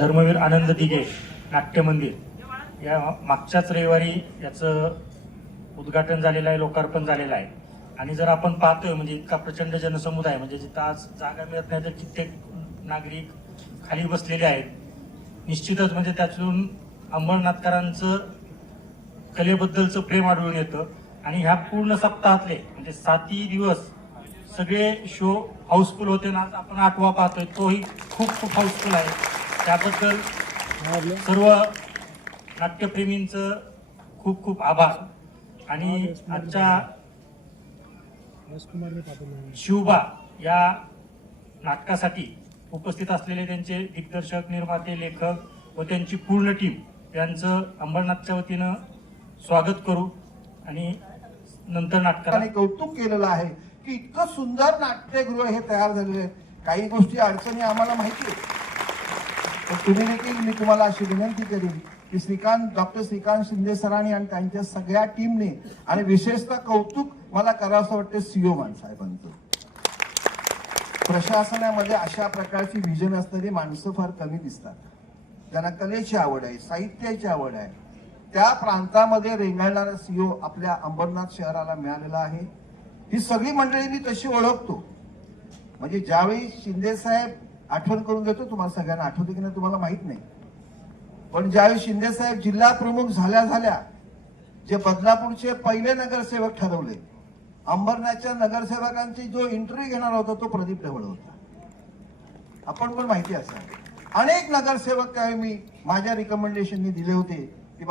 धर्मवीर आनंद दिघे नाट्य मंदिर. या मागच्याच रविवारी याचं उद्घाटन झालेलं आहे लोकार्पण झालेलं आहे. आणि जर आपण पाहतोय म्हणजे इतका प्रचंड जनसमुदाय म्हणजे जिथं आज जागा मिळत नाही तर कित्येक नागरिक खाली बसलेले आहेत. निश्चितच म्हणजे त्यातून अंबरनाथकरांचं कलेबद्दलचं प्रेम आढळून येतं. आणि ह्या पूर्ण सप्ताहातले म्हणजे सातही दिवस सगळे शो हाऊसफुल होते. ना आपण आठवा पाहतोय तोही खूप खूप हाऊसफुल आहे. त्याबद्दल सर्व नाट्यप्रेमींचं खूप खूप आभार. आणि आजच्या शिवबा या नाटकासाठी उपस्थित असलेले त्यांचे दिग्दर्शक निर्माते लेखक व त्यांची पूर्ण टीम यांचं अंबरनाथच्या वतीनं स्वागत करू आणि नंतर नाटकाने आणि कौतुक केलेलं आहे की इतकं सुंदर नाट्यगृह हे तयार झालेलं आहे. काही गोष्टी अडचणी आम्हाला माहिती आहे तुम्ही देखील मी तुम्हाला अशी विनंती करीन की श्रीकांत डॉक्टर श्रीकांत शिंदे सरांनी आणि त्यांच्या सगळ्या टीमने आणि विशेषतः कौतुक मला करावं वाटतं सीओ मान साहेबांचं प्रशासनामध्ये अशा प्रकारची व्हिजन असणारी माणसं फार कमी दिसतात. त्यांना कलेची आवड आहे साहित्याची आवड आहे. त्या प्रांतामध्ये रेंगाळणारा सीओ आपल्या अंबरनाथ शहराला मिळालेला आहे. ही सगळी मंडळी मी तशी ओळखतो. म्हणजे ज्यावेळी शिंदे साहेब आठवण करून देतो तुम्हाला सगळ्यांना. आठवते की नाही तुम्हाला माहीत नाही. पण ज्यावेळी शिंदेसाहेब जिल्हा प्रमुख झाल्या झाल्या जे बदलापूरचे पहिले नगरसेवक ठरवले अंबरनाथच्या नगरसेवकांची जो इंटरव्ह्यू घेणार होता तो प्रदीप ढवळ होता. आपण पण माहिती असा अनेक नगरसेवक काय मी माझ्या रिकमेंडेशननी दिले होते.